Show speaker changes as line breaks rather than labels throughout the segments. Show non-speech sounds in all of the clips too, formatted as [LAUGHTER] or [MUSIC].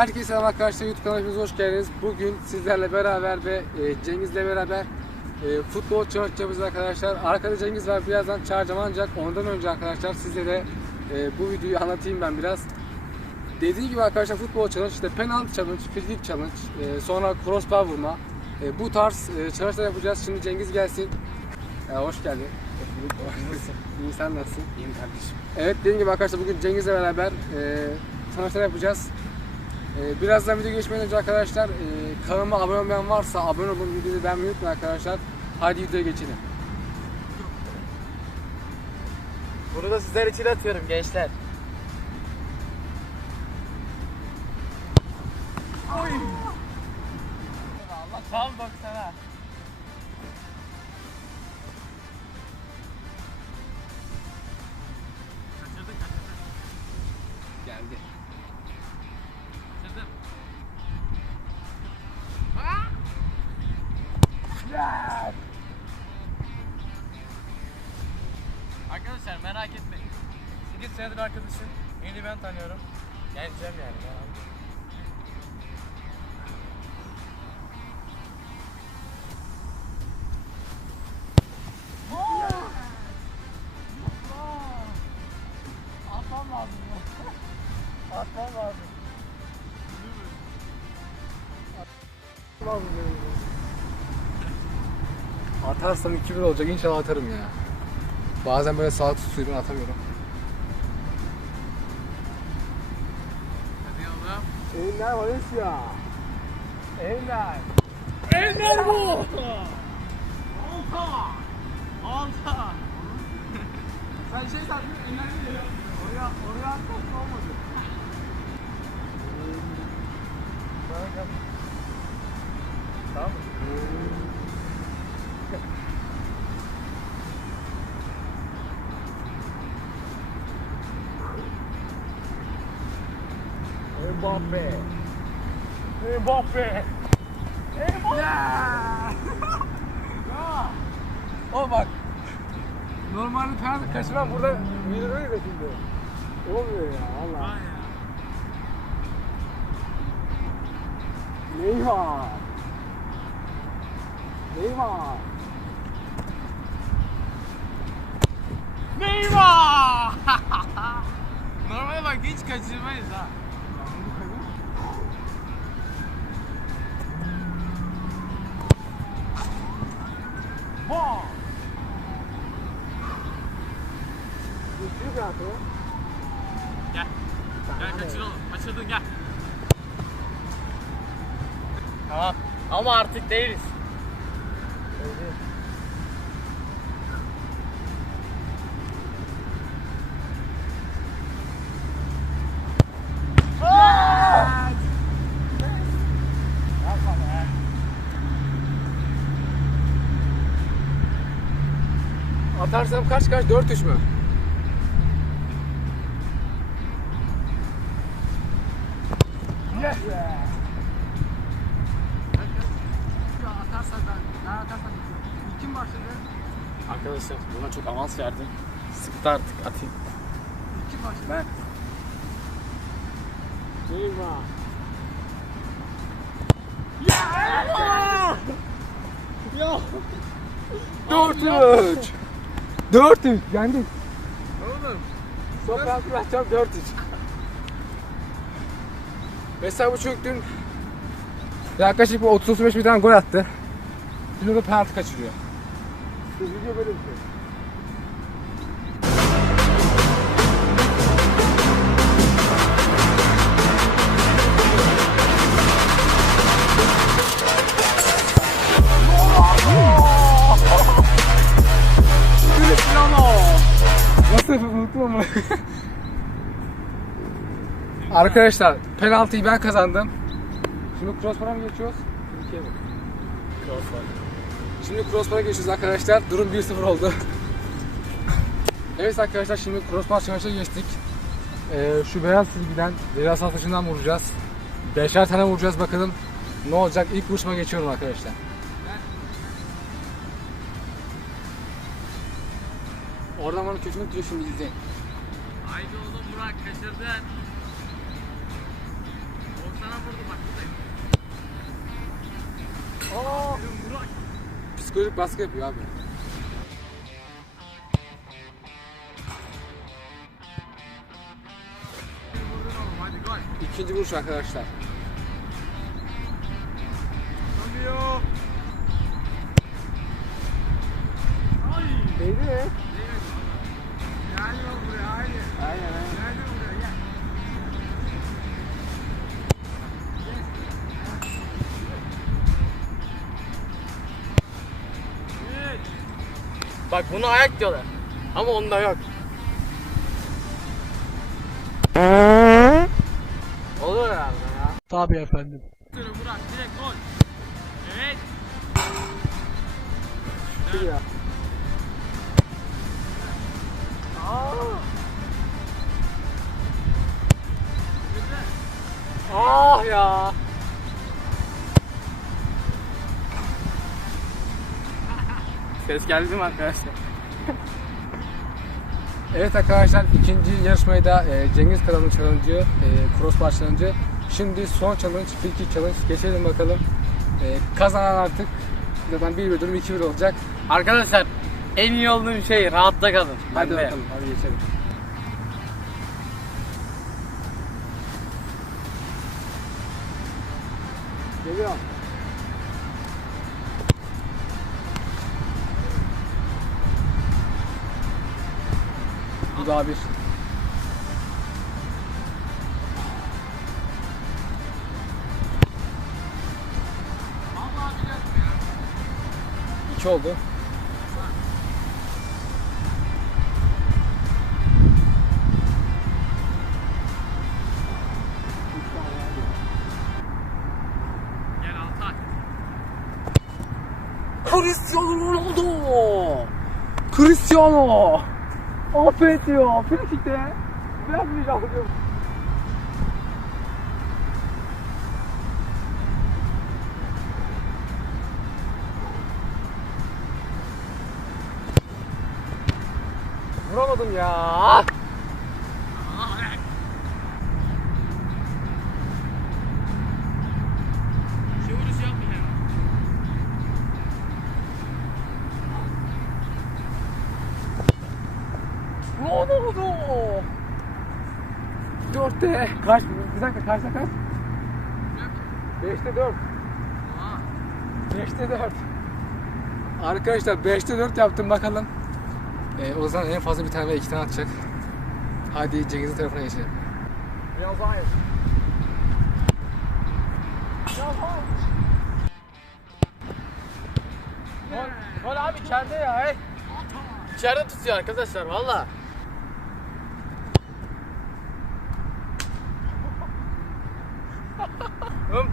Herkese selam arkadaşlar YouTube kanalımıza hoş geldiniz. Bugün sizlerle beraber ve e, Cengiz'le beraber e, futbol yapacağız arkadaşlar. Arkada Cengiz var birazdan çağıracağım ancak ondan önce arkadaşlar size de e, bu videoyu anlatayım ben biraz. Dediğim gibi arkadaşlar futbol challenge işte penaltı challenge, fizik challenge, sonra crossbar vurma. Bu tarz challenge'lar yapacağız. Şimdi Cengiz gelsin. Hoş geldin. İyi sen nasılsın?
İyiyim kardeşim.
Evet dediğim gibi arkadaşlar bugün Cengiz'le beraber e, tanışlar yapacağız. E, birazdan video geçmeden önce arkadaşlar e, kanalıma abone olmayan varsa abone olun videoyu beğenmeyi unutmayın arkadaşlar. Hadi videoya geçelim.
Bunu da sizler için atıyorum gençler. Oy. Allah tam 90'a. Arkadaşlar merak etmeyin. 8 senedir arkadaşım. Yeni ben tanıyorum. Yani. merak etmeyin. Atmam lazım. Atmam lazım.
Atarsam 2-1 olacak inşallah atarım ya. Bazen böyle saat tutuyorum atamıyorum.
Hadi oğlum.
Ender Valencia. Ender.
Ender bu. Alta. Alta.
Sen şey sandın Ender ya. Oraya, oraya atmak olmadı.
Tamam [LAUGHS]
Mbappe.
Mbappe. Mbappe.
O bak. Normalde penaltı kaçırmam burada yürüyor da şimdi. Olmuyor ya
ya.
Neymar. Neymar.
Neymar! [LAUGHS] Normalde bak hiç kaçırmayız ha. Gel. Gel kaçıralım. Kaçırdın gel. Tamam. Ama artık değiliz. Yapma
Atarsam kaç kaç? 4-3 mü? Yes be. Atarsan ben, kim başladı?
Arkadaşlar buna çok avans verdim. Sıktı artık atayım.
Kim başladı? Ben. Neymar.
Ya!
4-3. 4-3 yendik.
Oğlum.
Son penaltı vereceğim 4-3. Mesela bu çocuk dün yaklaşık bir 30-35 bir tane gol attı. Şimdi de penaltı kaçırıyor. Video böyle bir şey. Nasıl unuttum ama. Arkadaşlar penaltıyı ben kazandım. Şimdi crossbar'a mı geçiyoruz? Bak. Şimdi crossbar'a geçiyoruz arkadaşlar. Durum 1-0 oldu. evet arkadaşlar şimdi crossbar çalışına geçtik. Ee, şu beyaz çizgiden, beyaz taşından vuracağız. Beşer tane vuracağız bakalım ne olacak. İlk vuruşma geçiyorum arkadaşlar. Oradan bana köşeme tutuyor şimdi izleyin.
Haydi oğlum Burak kaçırdın. Oksana vurdu bak buradayım. Aa! Burak.
Psikolojik baskı yapıyor abi. İkinci vuruş arkadaşlar. Dönüyor. Ay. Değdi.
Bak bunu ayak diyorlar. Ama onda yok. Olur herhalde ya.
Tabii efendim.
Burak direkt gol. Evet.
Dur ya.
Ah ya. Ses geldi mi arkadaşlar? [LAUGHS]
Evet arkadaşlar ikinci yarışmayı da e, Cengiz Kral'ın challenge'ı, e, crossbar challenge'ı. Şimdi son challenge, free kick challenge. Geçelim bakalım. E, kazanan artık zaten 1-1 durum 2-1 olacak.
Arkadaşlar en iyi olduğum şey rahatta kalın.
Hadi
de.
bakalım, hadi geçelim. Geliyor. Bu daha bir. İki oldu. Cristiano Ronaldo. Cristiano. Affet ya. Frikik'te. Vermeyeceğim diyor. Vuramadım ya. Dörtte. Kaç? Bir dakika kaçta kaç? Beşte dört. Beşte dört. Arkadaşlar beşte dört yaptım bakalım. Ee, o zaman en fazla bir tane ve iki tane atacak. Hadi Cengiz'in tarafına geçelim.
Biraz hayır. Gol, gol abi içeride ya. Hey. İçeride tutuyor arkadaşlar valla.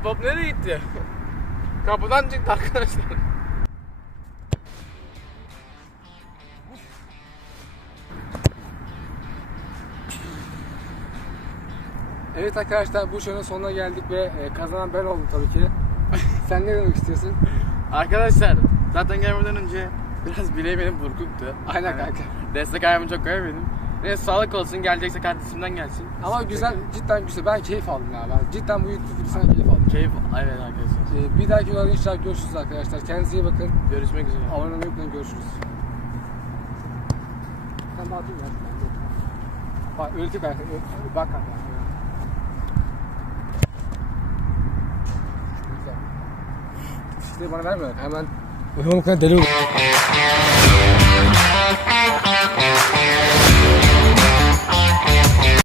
Top nereye gitti? Kapıdan çıktı arkadaşlar.
Evet arkadaşlar bu şovun sonuna geldik ve e, kazanan ben oldum tabii ki. [LAUGHS] Sen ne demek istiyorsun?
Arkadaşlar zaten gelmeden önce biraz bileğim benim burkuktu.
Aynen kanka.
Destek ayağımı çok koyamadım. Neyse sağlık olsun gelecekse kardeşimden gelsin.
Ama güzel, cidden güzel. Ben keyif aldım ya. Ben cidden bu YouTube videosundan keyif aldım.
Keyif evet arkadaşlar.
Ee, bir dahaki videoda inşallah görüşürüz arkadaşlar. Kendinize iyi bakın.
Görüşmek üzere.
Abone olmayı unutmayın. Görüşürüz. Sen atayım ya. Bak öldük arkadaşlar. Bak arkadaşlar. Güzel. İşte bana vermiyorlar. Hemen uyumamaktan deli oluyor.